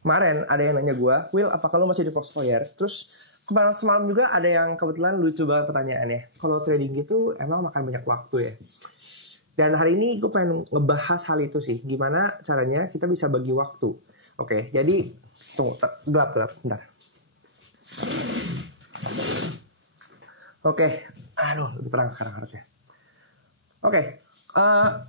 Kemarin ada yang nanya gue, Will, apakah lo masih di Foxfire? Terus kemarin semalam juga ada yang kebetulan lucu banget pertanyaannya. Kalau trading gitu emang makan banyak waktu ya? Dan hari ini gue pengen ngebahas hal itu sih. Gimana caranya kita bisa bagi waktu. Oke, jadi tunggu, gelap, bentar. Oke, aduh lebih terang sekarang harusnya. Oke,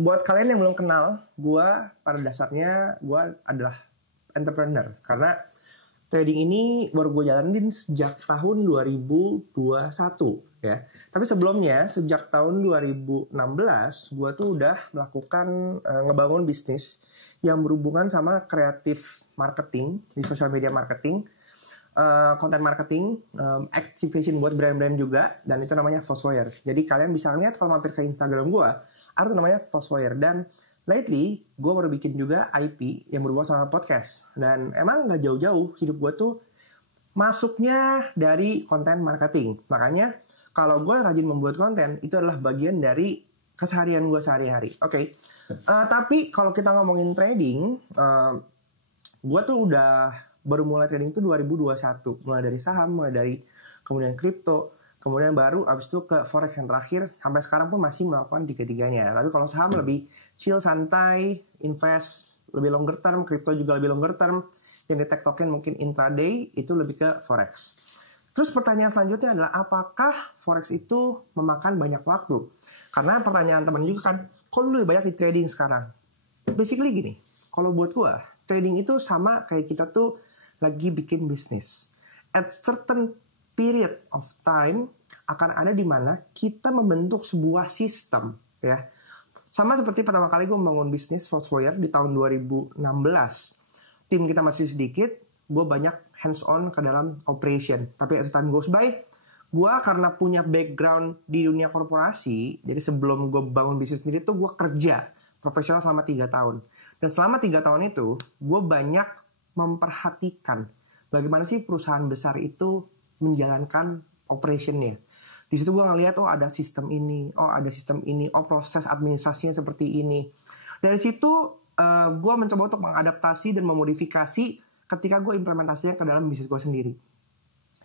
buat kalian yang belum kenal, gue pada dasarnya gue adalah entrepreneur. Karena trading ini baru gue jalanin sejak tahun 2021 ya. Tapi sebelumnya sejak tahun 2016 gue tuh udah melakukan ngebangun bisnis yang berhubungan sama kreatif marketing di social media marketing, content marketing, activation buat brand-brand juga, dan itu namanya Foxfire. Jadi kalian bisa lihat kalau mampir ke Instagram gue, ada namanya Foxfire. Dan lately, gue baru bikin juga IP yang berhubungan sama podcast. Dan emang gak jauh-jauh hidup gue tuh masuknya dari konten marketing. Makanya kalau gue rajin membuat konten, itu adalah bagian dari keseharian gue sehari-hari. Oke. Tapi kalau kita ngomongin trading, gue tuh udah baru mulai trading tuh 2021. Mulai dari saham, mulai dari kemudian kripto, kemudian baru abis itu ke forex yang terakhir. Sampai sekarang pun masih melakukan tiga-tiganya. Tapi kalau saham lebih chill, santai, invest lebih longer term, kripto juga lebih longer term. Yang di tech token mungkin intraday, itu lebih ke forex. Terus pertanyaan selanjutnya adalah apakah forex itu memakan banyak waktu? Karena pertanyaan teman juga kan, kok lu lebih banyak di trading sekarang? Basically gini, kalau buat gua, trading itu sama kayak kita tuh lagi bikin bisnis. At certain period of time akan ada di mana kita membentuk sebuah sistem, ya. Sama seperti pertama kali gue membangun bisnis Foxfire di tahun 2016. Tim kita masih sedikit, gue banyak hands-on ke dalam operation. Tapi as time goes by, gue karena punya background di dunia korporasi, jadi sebelum gue bangun bisnis sendiri tuh gue kerja profesional selama 3 tahun. Dan selama 3 tahun itu, gue banyak memperhatikan bagaimana sih perusahaan besar itu menjalankan operationnya. Di situ gue ngeliat, oh ada sistem ini, oh proses administrasinya seperti ini. Dari situ gue mencoba untuk mengadaptasi dan memodifikasi ketika gue implementasinya ke dalam bisnis gue sendiri.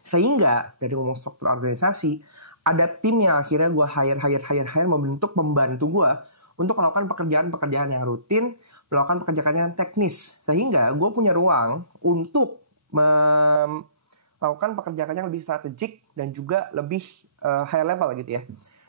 Sehingga dari ngomong struktur organisasi, ada tim yang akhirnya gue hire membantu gue untuk melakukan pekerjaan-pekerjaan yang rutin, melakukan pekerjaan yang teknis. Sehingga gue punya ruang untuk melakukan pekerjaan yang lebih strategik dan juga lebih high level gitu ya.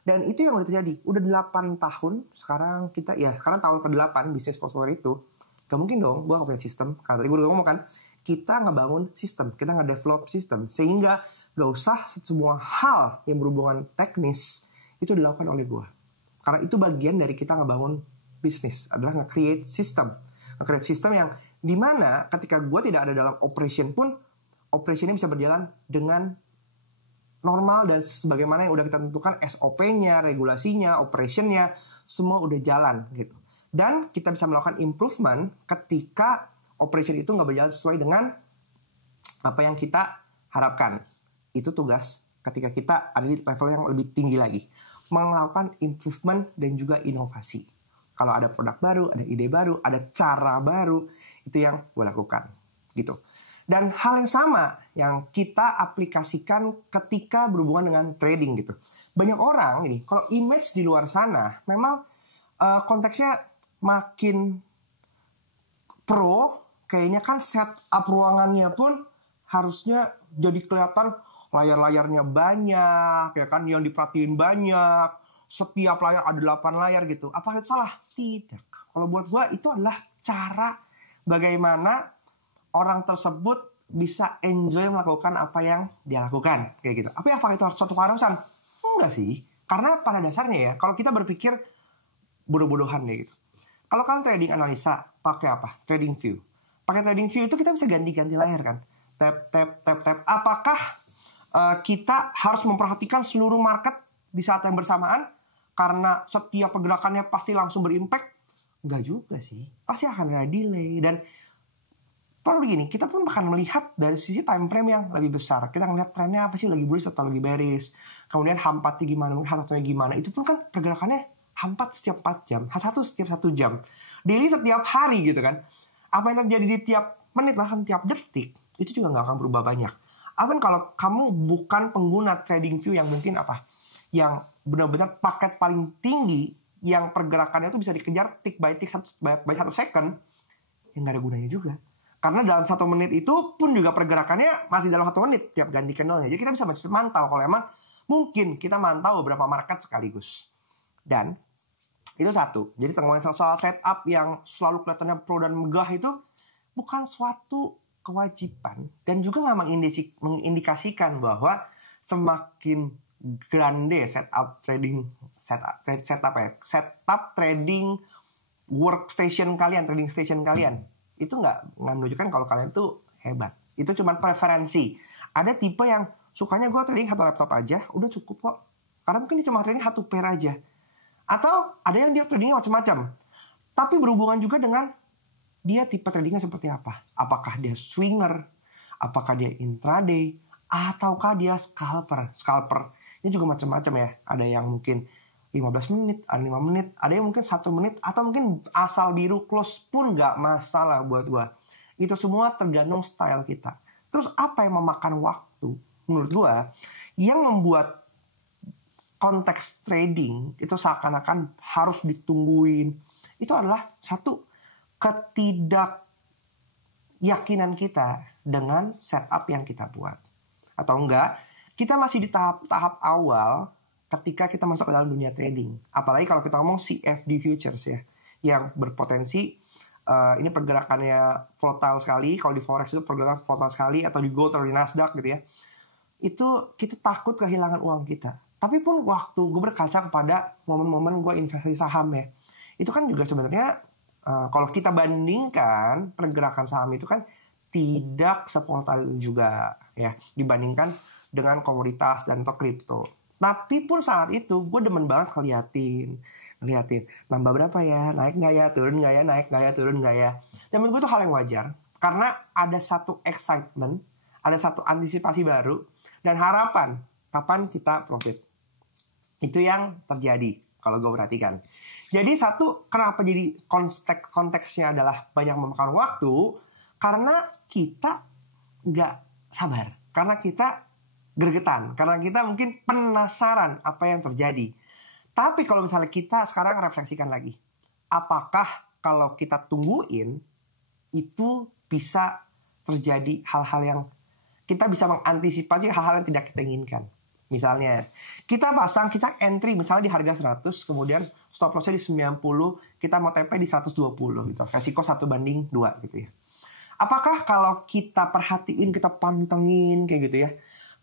Dan itu yang udah terjadi. Udah 8 tahun sekarang sekarang tahun ke-8 bisnis Foxfire itu. Gak mungkin dong gue gak punya sistem. Karena tadi gue udah ngomong kan, kita ngebangun sistem, kita ngedevelop sistem. Sehingga gak usah semua hal yang berhubungan teknis itu dilakukan oleh gue. Karena itu bagian dari kita ngebangun bisnis, adalah nge-create system. Nge-create system yang dimana ketika gue tidak ada dalam operation pun, operationnya bisa berjalan dengan normal dan sebagaimana yang udah kita tentukan SOP-nya, regulasinya, operationnya, semua udah jalan gitu. Dan kita bisa melakukan improvement ketika operation itu nggak berjalan sesuai dengan apa yang kita harapkan. Itu tugas ketika kita ada di level yang lebih tinggi lagi. Melakukan improvement dan juga inovasi. Kalau ada produk baru, ada ide baru, ada cara baru, itu yang gue lakukan gitu. Dan hal yang sama yang kita aplikasikan ketika berhubungan dengan trading gitu. Banyak orang ini, kalau image di luar sana, memang konteksnya makin pro, kayaknya kan setup ruangannya pun harusnya jadi kelihatan layar-layarnya banyak, ya kan, yang diperhatiin banyak, setiap layar ada 8 layar gitu. Apa itu salah? Tidak. Kalau buat gua itu adalah cara bagaimana orang tersebut bisa enjoy melakukan apa yang dia lakukan kayak gitu. Tapi apakah itu harus suatu keharusan? Enggak sih. Karena pada dasarnya ya, kalau kita berpikir bodoh-bodohan ya gitu. Kalau kalian trading analisa, pakai apa? Trading view. Pakai trading view itu kita bisa ganti-ganti layar kan. Tap. Apakah kita harus memperhatikan seluruh market di saat yang bersamaan? Karena setiap pergerakannya pasti langsung berimpact? Enggak juga sih. Pasti akan ada delay. Dan perlu begini, kita pun akan melihat dari sisi time frame yang lebih besar. Kita ngelihat trennya apa sih, lagi bullish atau lagi bearish. Kemudian H4 gimana, H1 gimana. Itu pun kan pergerakannya H4 setiap 4 jam, H1 setiap 1 jam. Daily setiap hari gitu kan. Apa yang terjadi di tiap menit, bahkan tiap detik, itu juga nggak akan berubah banyak. Apalagi kalau kamu bukan pengguna TradingView yang mungkin yang benar-benar paket paling tinggi, yang pergerakannya itu bisa dikejar tick by 1 second, yang nggak ada gunanya juga. Karena dalam 1 menit itu pun juga pergerakannya masih dalam 1 menit tiap ganti candlenya. Jadi kita bisa mantau kalau emang mungkin kita mantau beberapa market sekaligus. Dan itu satu. Jadi ngomongin soal setup yang selalu kelihatannya pro dan megah itu bukan suatu kewajiban, dan juga nggak mengindikasikan bahwa semakin grande setup trading workstation kalian, trading station kalian, itu nggak menunjukkan kalau kalian tuh hebat. Itu cuma preferensi. Ada tipe yang sukanya gue trading 1 laptop aja udah cukup kok, karena mungkin dia cuma trading 1 pair aja. Atau ada yang dia tradingnya macam-macam, tapi berhubungan juga dengan dia tipe tradingnya seperti apa. Apakah dia swinger, apakah dia intraday, ataukah dia scalper. Ini juga macam-macam ya. Ada yang mungkin 15 menit, ada 5 menit, ada yang mungkin 1 menit, atau mungkin asal biru close pun nggak masalah buat gua. Itu semua tergantung style kita. Terus apa yang memakan waktu? Menurut gua, yang membuat konteks trading itu seakan-akan harus ditungguin, itu adalah satu, ketidakyakinan kita dengan setup yang kita buat. Atau enggak, kita masih di tahap awal ketika kita masuk ke dalam dunia trading. Apalagi kalau kita ngomong CFD futures ya, yang berpotensi ini pergerakannya volatile sekali. Kalau di forex itu pergerakan volatile sekali, atau di gold atau di Nasdaq gitu ya. Itu kita takut kehilangan uang kita. Tapi pun waktu gue berkaca kepada momen-momen gue investasi saham ya, itu kan juga sebenarnya kalau kita bandingkan pergerakan saham itu kan tidak sevolatile juga ya dibandingkan dengan komoditas dan atau kripto. Tapi pun saat itu gue demen banget ngeliatin nambah berapa ya, naik nggak ya, turun nggak ya, naik nggak ya, turun nggak ya. Dan menurut gue itu hal yang wajar karena ada satu excitement, ada satu antisipasi baru dan harapan kapan kita profit. Itu yang terjadi kalau gue perhatikan. Jadi satu, kenapa jadi konteksnya adalah banyak memakan waktu? Karena kita nggak sabar. Karena kita gregetan. Karena kita mungkin penasaran apa yang terjadi. Tapi kalau misalnya kita sekarang refleksikan lagi. Apakah kalau kita tungguin, itu bisa terjadi hal-hal yang kita bisa mengantisipasi hal-hal yang tidak kita inginkan. Misalnya, kita entry misalnya di harga 100, kemudian stop lossnya di 90, kita mau TP di 120 gitu. Resiko 1/2 gitu ya. Apakah kalau kita perhatiin, kita pantengin kayak gitu ya,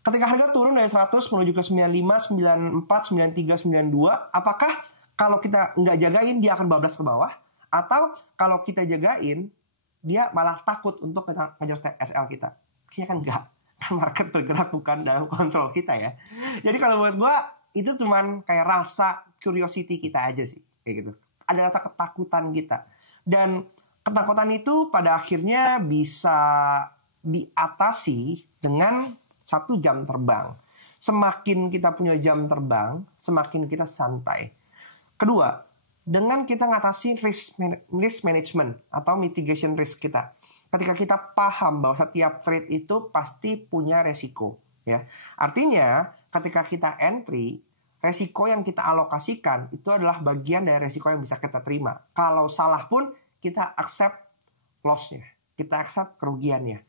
ketika harga turun dari 100 menuju ke 95, 94, 93, 92, apakah kalau kita nggak jagain dia akan bablas ke bawah? Atau kalau kita jagain, dia malah takut untuk ngejar SL kita? Kayaknya kan enggak. Market bergerak bukan dalam kontrol kita ya. Jadi kalau buat gue itu cuman kayak rasa curiosity kita aja sih, kayak gitu. Ada rasa ketakutan kita, dan ketakutan itu pada akhirnya bisa diatasi dengan 1 jam terbang. Semakin kita punya jam terbang, semakin kita santai. Kedua, dengan kita ngatasi risk management atau mitigation risk kita. Ketika kita paham bahwa setiap trade itu pasti punya resiko, ya. Artinya, ketika kita entry, resiko yang kita alokasikan itu adalah bagian dari resiko yang bisa kita terima. Kalau salah pun, kita accept loss-nya, kita accept kerugiannya.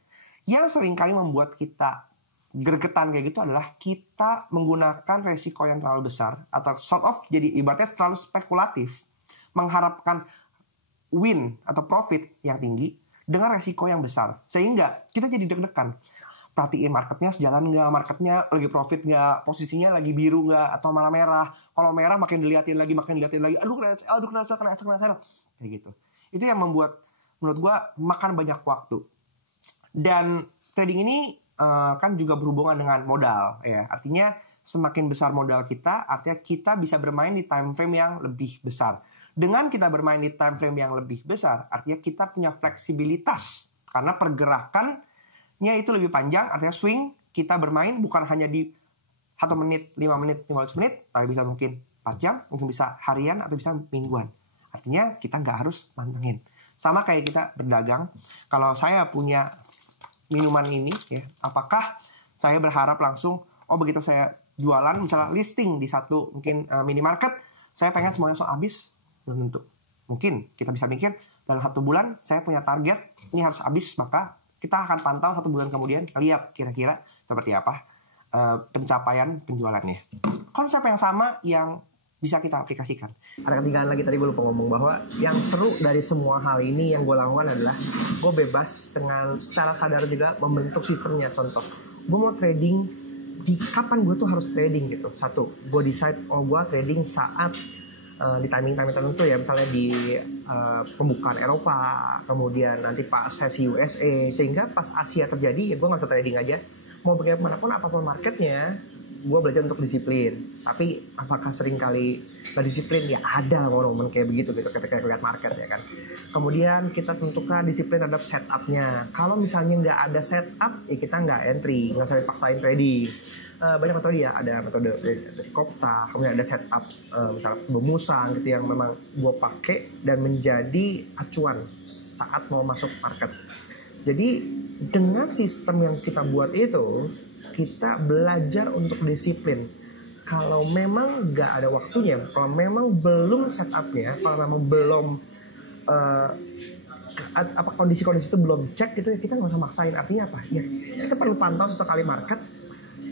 Yang seringkali membuat kita gregetan kayak gitu adalah kita menggunakan resiko yang terlalu besar, atau sort of jadi ibaratnya terlalu spekulatif, mengharapkan win atau profit yang tinggi dengan resiko yang besar, sehingga kita jadi deg-degan. Perhatiin marketnya sejalan nggak, marketnya lagi profit nggak, posisinya lagi biru nggak, atau malah merah. Kalau merah makin diliatin lagi, aduh kena sell, kayak gitu. Itu yang membuat menurut gue makan banyak waktu. Dan trading ini kan juga berhubungan dengan modal ya. Artinya semakin besar modal kita, artinya kita bisa bermain di time frame yang lebih besar. Dengan kita bermain di time frame yang lebih besar, artinya kita punya fleksibilitas. Karena pergerakannya itu lebih panjang, artinya swing, kita bermain bukan hanya di 1 menit, 5 menit, 15 menit, tapi bisa mungkin 4 jam, mungkin bisa harian, atau bisa mingguan. Artinya kita nggak harus mantengin. Sama kayak kita berdagang. Kalau saya punya minuman ini, ya, apakah saya berharap langsung, oh begitu saya jualan, misalnya listing di satu mungkin minimarket, saya pengen semuanya langsung habis? Belum tentu. Mungkin kita bisa mikir dalam 1 bulan saya punya target ini harus habis, maka kita akan pantau 1 bulan kemudian, lihat kira-kira seperti apa pencapaian penjualannya. Konsep yang sama yang bisa kita aplikasikan. Ada ketinggalan lagi, tadi gue lupa ngomong bahwa yang seru dari semua hal ini yang gue lakukan adalah gue bebas dengan secara sadar juga membentuk sistemnya. Contoh, gue mau trading di kapan gue tuh harus trading gitu. Satu, gue decide gue trading saat di timing tertentu ya, misalnya di pembukaan Eropa, kemudian nanti pas sesi USA, sehingga pas Asia terjadi ya gue nggak usah trading aja. Mau bagaimanapun apapun marketnya, gue belajar untuk disiplin. Tapi apakah sering kali nggak disiplin? Ya ada momen kayak begitu gitu ketika lihat market ya kan. Kemudian kita tentukan disiplin terhadap setupnya. Kalau misalnya nggak ada setup, ya kita nggak entry, nggak usah dipaksain trading. Banyak metode ya, ada metode dari Kopta, kemudian ada setup misalnya Bemusan gitu yang memang gue pakai dan menjadi acuan saat mau masuk market. Jadi dengan sistem yang kita buat itu, kita belajar untuk disiplin. Kalau memang nggak ada waktunya, kalau memang belum setupnya, kalau memang belum kondisi-kondisi itu belum cek gitu, kita nggak usah maksain. Artinya apa? Ya kita perlu pantau sesekali market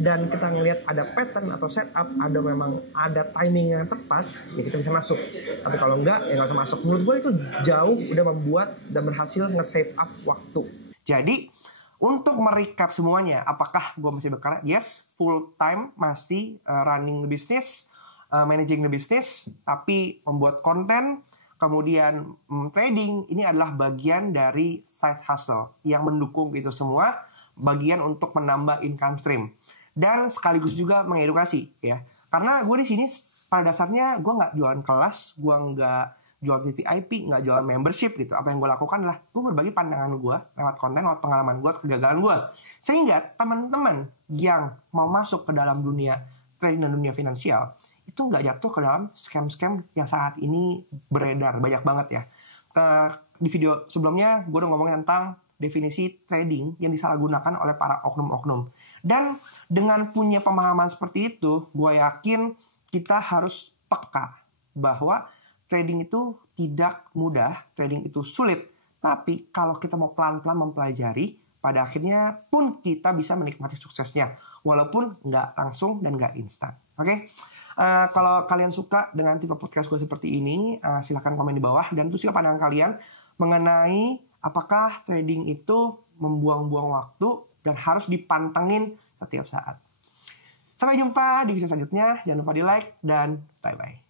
dan kita ngelihat ada pattern atau setup, memang ada timing yang tepat, ya kita bisa masuk. Tapi kalau enggak, ya nggak usah masuk. Menurut gue itu jauh udah membuat dan berhasil nge-save up waktu. Jadi untuk merecap semuanya, apakah gue masih bekerja? Yes, full time masih running the business, managing the business, tapi membuat konten, kemudian trading, ini adalah bagian dari side hustle yang mendukung itu semua, bagian untuk menambah income stream. Dan sekaligus juga mengedukasi ya, karena gue di sini pada dasarnya gue nggak jualan kelas, gue nggak jual VVIP, nggak jual membership gitu. Apa yang gue lakukan adalah gue berbagi pandangan gue lewat konten, lewat pengalaman gue, kegagalan gue, sehingga teman-teman yang mau masuk ke dalam dunia trading dan dunia finansial itu nggak jatuh ke dalam scam-scam yang saat ini beredar banyak banget ya. Di video sebelumnya gue udah ngomongin tentang definisi trading yang disalahgunakan oleh para oknum-oknum. Dan dengan punya pemahaman seperti itu, gue yakin kita harus peka bahwa trading itu tidak mudah, trading itu sulit. Tapi kalau kita mau pelan-pelan mempelajari, pada akhirnya pun kita bisa menikmati suksesnya. Walaupun nggak langsung dan nggak instan. Oke? Kalau kalian suka dengan tipe podcast gue seperti ini, silahkan komen di bawah. Dan itu juga pandangan kalian mengenai apakah trading itu membuang-buang waktu dan harus dipantengin setiap saat. Sampai jumpa di video selanjutnya. Jangan lupa di like dan bye-bye.